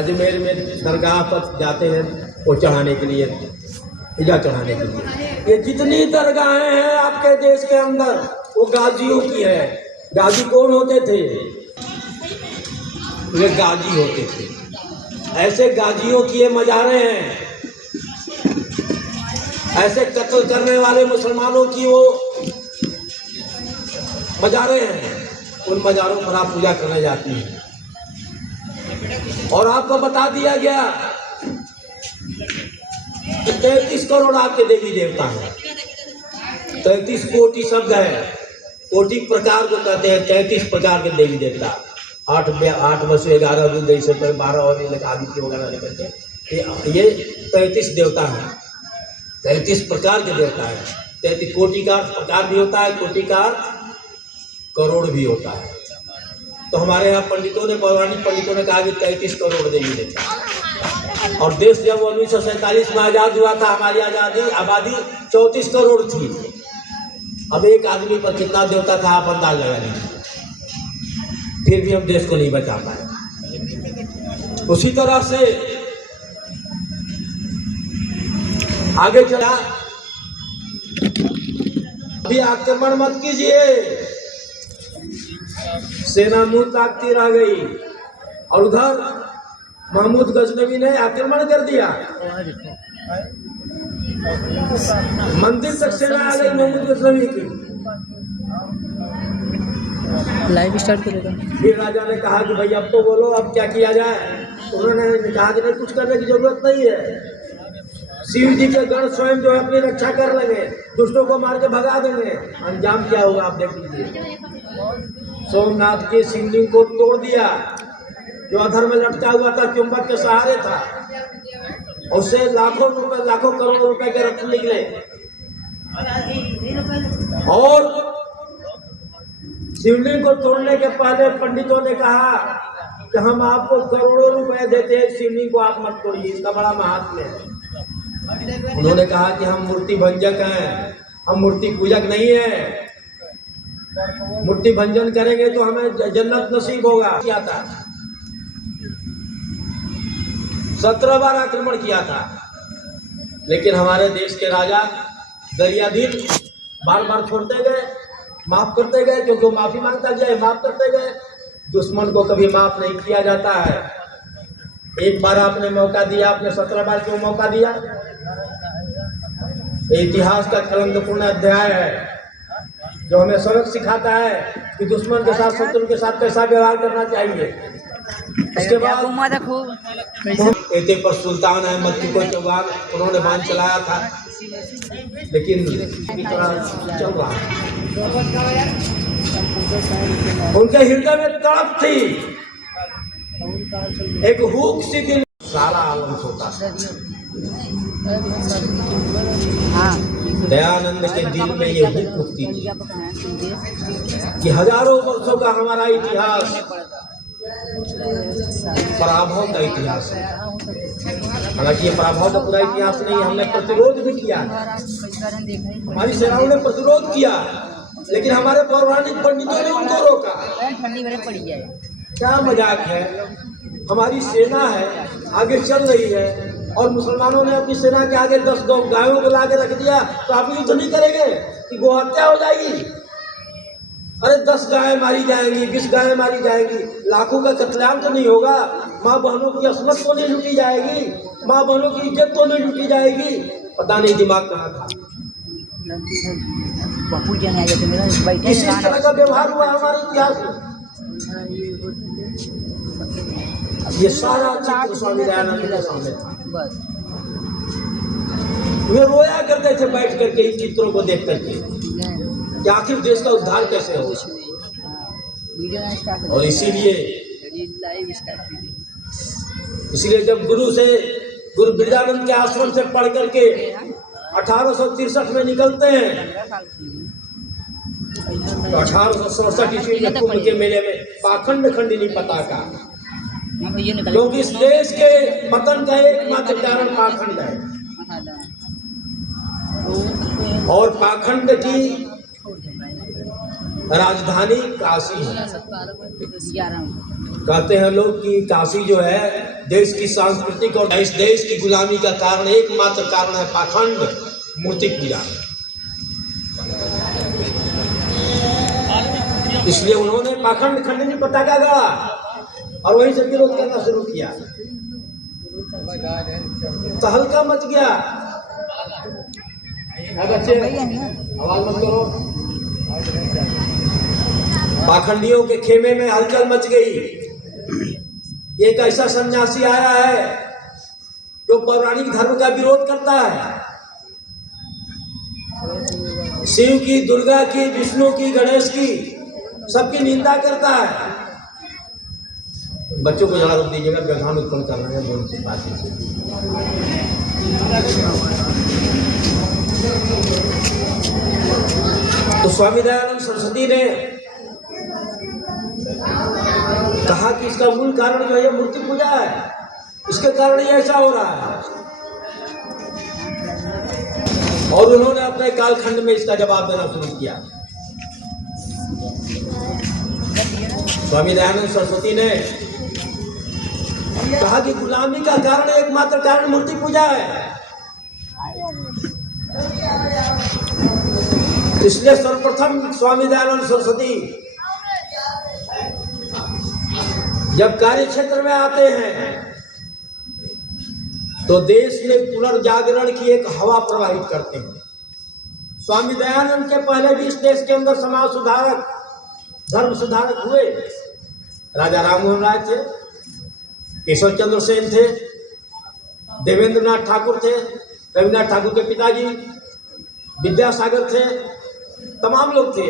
अजमेर में दरगाह पर जाते हैं वो चढ़ाने के लिए, पूजा चढ़ाने के लिए। ये जितनी दरगाहें हैं आपके देश के अंदर वो गाजियों की है। गाजी कौन होते थे? वे गाजी होते थे। ऐसे गाजियों की ये मज़ारें हैं, ऐसे कत्ल करने वाले मुसलमानों की वो मज़ारें हैं। उन मज़ारों पर आप पूजा करने जाती हैं और आपको बता दिया गया कि 33 करोड़ आपके देवी देवता हैं। 33 कोटि शब्द है, कोटि प्रकार को कहते हैं। 33 प्रकार के देवी देवता, 8 वर्ष 11 दिन 12 और आदित्य वगैरह निकलते, ये 33 देवता हैं। 33 प्रकार के देवता है। 33 कोटि का प्रकार भी होता है, कोटि का करोड़ भी होता है। तो हमारे यहाँ पंडितों ने, पौराणिक पंडितों ने कहा कि 33 करोड़ देवी देवता। और देश जब 1947 में आज़ाद हुआ था, हमारी आबादी 34 करोड़ थी। अब एक आदमी पर कितना देवता था आप अंदाज लगा लीजिए। फिर भी हम देश को नहीं बचा पाए। उसी तरह से आगे चला, अभी आक्रमण मत कीजिए, सेना मुंह ताकती रह गई। और उधर महमूद गजनवी ने आक्रमण कर दिया, मंदिर तक सेना आ गई महमूद गजनवी की। लाइव स्टार्ट करेगा। फिर राजा ने कहा कि भाई अब तो बोलो, अब क्या किया जाए। उन्होंने कहा कि नहीं, कुछ करने की जरूरत नहीं है। शिव जी के गण स्वयं जो है अपनी रक्षा कर लेंगे, दुष्टों को मार के भगा देंगे। अंजाम क्या होगा आप देख लीजिए। सोमनाथ के शिवलिंग को तोड़ दिया, जो अधर में लटका हुआ था, चुंबक के सहारे था। उससे लाखों रुपए, लाखों करोड़ रुपए के रत्न निकले। और शिवलिंग को तोड़ने के पहले पंडितों ने कहा कि हम आपको करोड़ों रुपए देते हैं, शिवलिंग को आप मत तोड़िए, इसका बड़ा महात्म्य है। उन्होंने कहा कि हम मूर्ति भंजक हैं, हम मूर्ति पूजक नहीं है। मूर्ति भंजन करेंगे तो हमें जन्नत नसीब होगा। क्या था, 17 बार आक्रमण किया था, लेकिन हमारे देश के राजा दरियादिल बार बार छोड़ते गए, माफ करते गए, क्योंकि वो माफी मांगता गया, माफ करते गए। दुश्मन को कभी माफ नहीं किया जाता है। एक बार आपने मौका दिया, आपने 17 बार क्यों मौका दिया? इतिहास का कलंकपूर्ण अध्याय है जो हमें सबक सिखाता है कि दुश्मन के साथ, शत्रु के साथ कैसा व्यवहार करना चाहिए। इसके बाद एते पर सुल्तान अहमद को चौहान, उन्होंने बांध चलाया था, लेकिन चल रहा। उनके हृदय में तड़प थी, एक हुक सी दिल, सारा आलम होता। दयानंद के दिल में ये हुक उठती थी कि हजारों वर्षों का हमारा इतिहास पराभव का इतिहास है। हालांकि ये पराभव का पूरा इतिहास नहीं, हमने प्रतिरोध भी किया, हमारी सेनाओं ने प्रतिरोध किया, लेकिन हमारे पौराणिक पंडितों ने उनको रोका। क्या मजाक है, हमारी सेना है, आगे चल रही है, और मुसलमानों ने अपनी सेना के आगे 10 गायों को ला के रख दिया, तो आप युद्ध नहीं करेंगे कि गोहत्या हो जाएगी? अरे 10 गायें मारी जाएंगी, 20 गायें मारी जाएंगी, लाखों का कत्लेआम तो नहीं होगा? माँ बहनों की अस्मत तो नहीं लूटी जाएगी? माँ बहनों की इज्जत तो नहीं लूटी जाएगी? पता नहीं दिमाग कहाँ था। इसी तरह का व्यवहार हुआ हमारे इतिहास में। ये सारा चित्र स्वामी दयानंद के सामने था। वे रोया करते थे बैठ करके इन चित्रों को देख करके कि आखिर देश का उद्धार कैसे हो। और इसीलिए जब गुरु बिरजानंद के आश्रम से पढ़ करके 1863 में निकलते हैं, तो 1867 ईस्वी में कुंभ के मेले में पाखंड खंडिनी पताका, क्योंकि इस देश के पतन का एकमात्र कारण पाखंड है। और पाखंड की राजधानी काशी है। कहते हैं लोग कि काशी जो है देश की सांस्कृतिक और इस देश की गुलामी का कारण, एकमात्र कारण है पाखंड, मूर्ति पूजा। इसलिए उन्होंने पाखंड खंडनी पताका गाड़ा और वहीं से विरोध करना शुरू किया, तो हल्का मच गया। बच्चे आवाज मत करो। पाखंडियों के खेमे में हलचल मच गई। एक ऐसा सन्यासी आया है जो पौराणिक धर्म का विरोध करता है, शिव की, दुर्गा की, विष्णु की, गणेश की, सबकी निंदा करता है। बच्चों को जरा रोक दीजिएगा, व्यवधान उत्पन्न कर रहे हैं, बोल से बात कीजिए। तो स्वामी दयानंद सरस्वती ने कहा कि इसका मूल कारण जो है मूर्ति पूजा है, इसके कारण ही ऐसा हो रहा है। और उन्होंने अपने कालखंड में इसका जवाब देना शुरू किया। स्वामी दयानंद सरस्वती ने कहा कि गुलामी का कारण, एकमात्र कारण मूर्ति पूजा है। इसलिए सर्वप्रथम स्वामी दयानंद सरस्वती जब कार्य क्षेत्र में आते हैं तो देश में पुनर्जागरण की एक हवा प्रवाहित करते हैं। स्वामी दयानंद के पहले भी इस देश के अंदर समाज सुधारक, धर्म सुधारक हुए। राजा राममोहन राय थे, केशव चंद्र सेन थे, देवेंद्र नाथ ठाकुर थे, रविन्द्रनाथ ठाकुर के पिताजी विद्यासागर थे, तमाम लोग थे।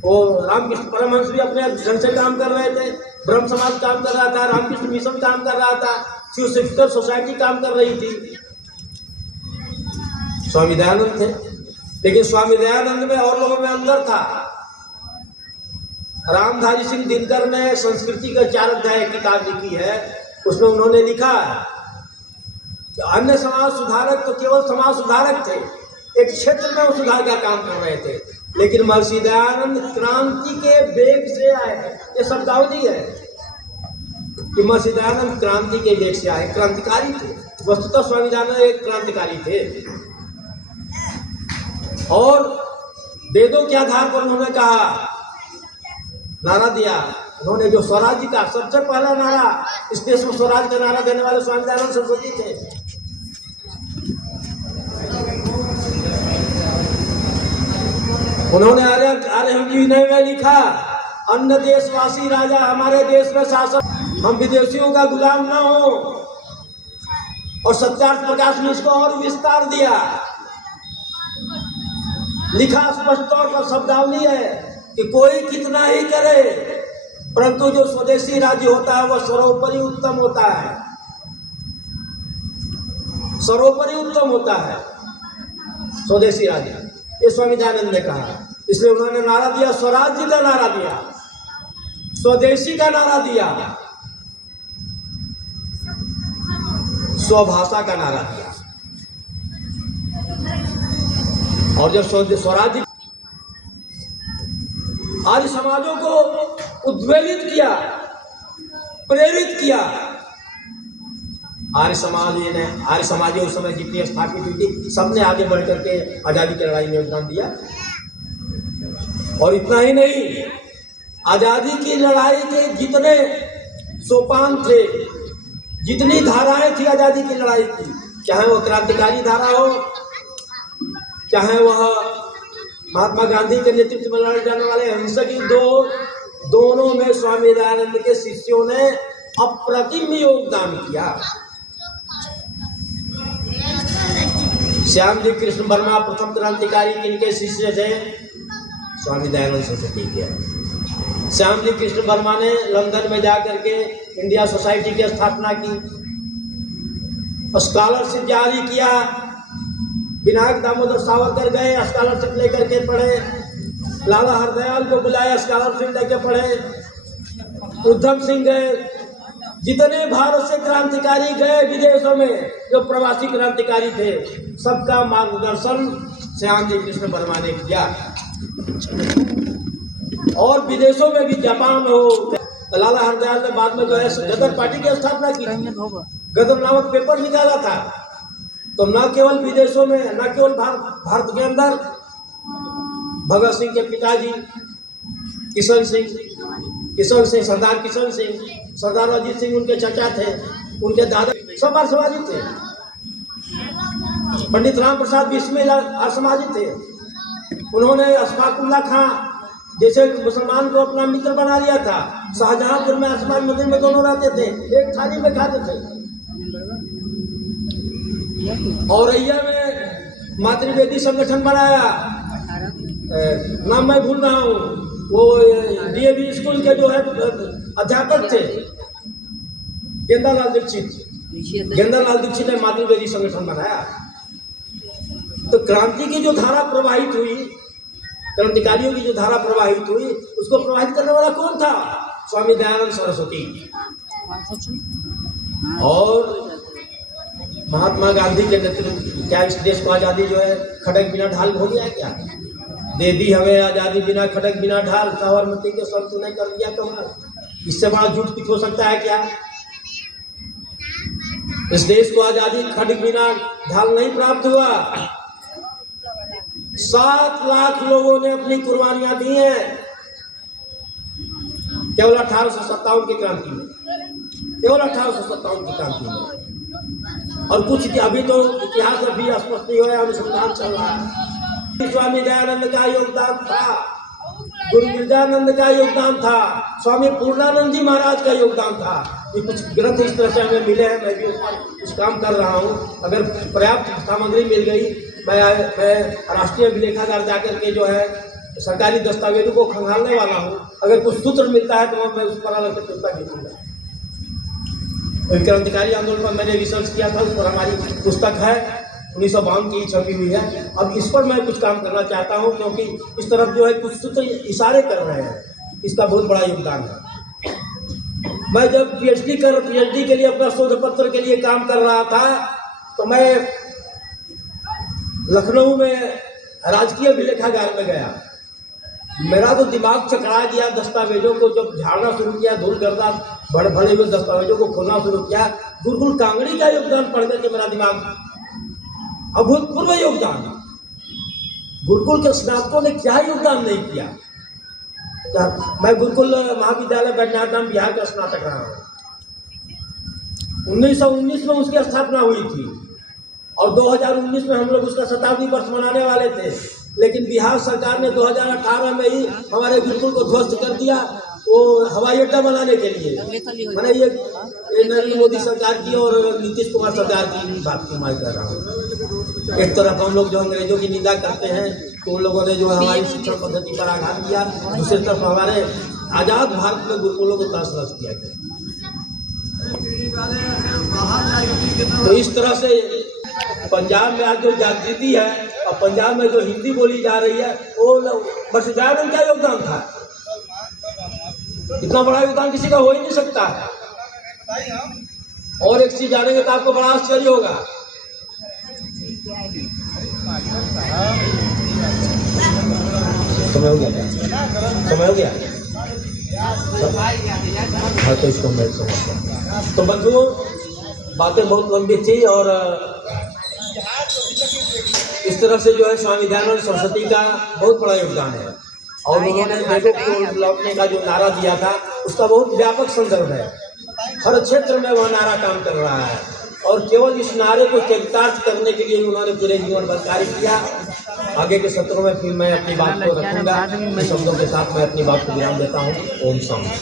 वो रामकृष्ण परमहंस भी अपने ढंग से काम कर रहे थे, ब्रह्म समाज काम कर रहा था, रामकृष्ण मिशन काम कर रहा था, शिव सिस्टर सोसाइटी काम कर रही थी। स्वामी दयानंद थे, लेकिन स्वामी दयानंद में और लोगों में अंदर था। रामधारी सिंह दिनकर ने संस्कृति का 4 अध्याय किताब लिखी है, उसमें उन्होंने लिखा कि अन्य समाज सुधारक तो केवल समाज सुधारक थे, एक क्षेत्र में वो सुधार का काम कर रहे थे, लेकिन महर्षि दयानंद क्रांति के वेग से आए। ये शब्दावली है कि महर्षि दयानंद क्रांति के वेग से आए, क्रांतिकारी थे। वस्तुतः स्वामी दयानंद एक क्रांतिकारी थे। और वेदों के आधार पर उन्होंने कहा, नारा दिया उन्होंने, जो स्वराज्य का सबसे पहला नारा, इस देश में स्वराज का नारा देने वाले स्वामी दयानंद सरस्वती थे। उन्होंने आर्यभट्ट में लिखा, अन्य देशवासी राजा हमारे देश में शासक, हम विदेशियों का गुलाम ना हो। और सत्यार्थ प्रकाश ने इसको और विस्तार दिया, लिखा स्पष्ट तौर पर, शब्दावली है कि कोई कितना ही करे, परंतु जो स्वदेशी राज्य होता है वह सर्वोपरि उत्तम होता है, सर्वोपरि उत्तम होता है स्वदेशी राज्य। ये स्वामी दयानंद ने कहा। इसलिए उन्होंने नारा दिया, स्वराज्य का नारा दिया, स्वदेशी का नारा दिया, स्वभाषा का नारा दिया। और जब स्वराज्य आर्य समाजों को उद्वेलित किया, प्रेरित किया, आर्य समाज उस समय जितनी स्थापित हुई थी, सबने आगे बढ़ करके आजादी की लड़ाई में योगदान दिया। और इतना ही नहीं, आजादी की लड़ाई के जितने सोपान थे, जितनी धाराएं थी आजादी की लड़ाई की, चाहे वह क्रांतिकारी धारा हो, चाहे वह महात्मा गांधी के नेतृत्व में लड़े जाने वाले अहिंसक युद्ध हो, दोनों में स्वामी दयानंद के शिष्यों ने अप्रतिम योगदान किया। श्याम जी कृष्ण वर्मा प्रथम क्रांतिकारी किनके शिष्य थे? स्वामी दयानंद सरस्वती के। श्याम जी कृष्ण वर्मा ने लंदन में जाकर के इंडिया सोसाइटी की स्थापना की, स्कॉलरशिप जारी किया। विनायक दामोदर सावरकर गए, स्कॉलरशिप लेकर के पढ़े, लाला हरदयाल को बुलाया, स्कॉलरशिप लेकर पढ़े, उधम सिंह गए, जितने भारत से क्रांतिकारी गए विदेशों में, जो प्रवासी क्रांतिकारी थे, सबका मार्गदर्शन श्याम जी कृष्ण वर्मा ने किया। और विदेशों में भी, जापान हो, लाला हरदयाल ने बाद में जो है गदर पार्टी की स्थापना की थी। गदर नामक पेपर निकाला था। तो न केवल विदेशों में, न केवल भारत के अंदर, भगत सिंह के पिताजी किशन सिंह, सरदार किशन सिंह, सरदार अजीत सिंह उनके चाचा थे, उनके दादा सब आर्यसमाजी थे। पंडित राम प्रसाद बिस्मिल आर्यसमाजी थे। उन्होंने अशफाकुल्ला खां जैसे मुसलमान को अपना मित्र बना लिया था। शाहजहांपुर में आसमान मंदिर में दोनों रहते थे, एक थाली में खाते थे। औरैया में मातृवेदी संगठन बनाया, नाम मैं भूल रहा हूँ, वो डीएवी स्कूल के जो है अध्यापक थे गेंदालाल दीक्षित ने मातृवेदी संगठन बनाया। तो क्रांति की जो धारा प्रवाहित हुई, क्रांतिकारियों की जो धारा प्रवाहित हुई, उसको प्रवाहित करने वाला कौन था? स्वामी दयानंद सरस्वती और महात्मा गांधी के नेतृत्व। क्या इस देश को आज़ादी जो है खड़क बिना ढाल हो गया है? क्या दे दी हमें आज़ादी बिना खड़क बिना ढाल, साबरमती के सर तूने कर दिया कमाल। इससे बड़ा झूठ कुछ हो सकता है क्या? इस देश को आज़ादी खड़क बिना ढाल नहीं प्राप्त हुआ। 7 लाख लोगों ने अपनी कुर्बानियां दी हैं केवल 1857 की क्रांति में, केवल 1857 की क्रांति में। और कुछ अभी तो इतिहास अभी स्पष्ट नहीं हुआ, अनुसंधान चल रहा है। स्वामी दयानंद का योगदान था, गुरु गिरजानंद का योगदान था, स्वामी पूर्णानंद जी महाराज का योगदान था। ये कुछ ग्रंथ इस तरह से हमें मिले हैं, मैं भी उस पर कुछ काम कर रहा हूँ। अगर पर्याप्त सामग्री मिल गई, मैं राष्ट्रीय अभिलेखागार जाकर के जो है सरकारी दस्तावेजों को खंगालने वाला हूँ। अगर कुछ सूत्र मिलता है तो मैं उस पर अलग से पुस्तक लिखूंगा। क्रांतिकारी आंदोलन पर मैंने रिसर्च किया था, उस पर हमारी पुस्तक है, 1952 की छपी हुई है। अब इस पर मैं कुछ काम करना चाहता हूँ, क्योंकि इस तरफ जो है कुछ सूत्र इशारे कर रहे हैं, इसका बहुत बड़ा योगदान है। मैं जब पीएचडी के लिए अपना शोध पत्र के लिए काम कर रहा था, तो मैं लखनऊ में राजकीय अभिलेखागार में गया। मेरा तो दिमाग चकरा गया। दस्तावेजों को जब झाड़ना शुरू किया, धूल गर्दा भरे हुए दस्तावेजों को खोलना शुरू किया, गुरुकुल कांगड़ी का योगदान पढ़ करके मेरा दिमाग अभूतपूर्व योगदान। गुरुकुल के स्नातकों ने क्या योगदान नहीं किया। मैं गुरुकुल महाविद्यालय बैजनाथ धाम बिहार का स्नातक रहा हूँ। 1919 में उसकी स्थापना हुई थी और 2019 में हम लोग उसका शताब्दी वर्ष मनाने वाले थे, लेकिन बिहार सरकार ने 2018 में ही हमारे गुरुकुल को ध्वस्त कर दिया, वो हवाई अड्डा बनाने के लिए। मैंने ये नरेंद्र मोदी सरकार की और नीतीश कुमार सरकार की बात की मांग कर रहा हूँ। एक तरफ हम लोग जो अंग्रेजों की निंदा करते हैं तो उन लोगों ने जो हमारी शिक्षण पद्धति पर आघात किया, दूसरी तरफ हमारे आज़ाद भारत में गुरुकुलों को तहस किया गया। तो इस तरह से पंजाब में आज जो जागृति है और पंजाब में जो हिंदी बोली जा रही है, वो बस दयानंद का योगदान था। इतना बड़ा योगदान किसी का हो ही नहीं सकता है। और एक चीज जानेंगे तो आपको बड़ा आश्चर्य होगा। समय हो गया हाँ, तो इसको मैं समझता। तो बंधुओं, बातें बहुत लंबी थी और इस तरह से जो है स्वामी दयानंद सरस्वती का बहुत बड़ा योगदान है। और उन्होंने वेदों को लौटने का जो नारा दिया था, उसका बहुत व्यापक संदर्भ है। हर क्षेत्र में वह नारा काम कर रहा है और केवल इस नारे को चरितार्थ करने के लिए उन्होंने पूरे जीवन भर कार्य किया। आगे के सत्रों में फिर मैं अपनी बात को रखूंगा। इन शब्दों के साथ मैं अपनी बात को विराम देता हूँ। ओम शांति।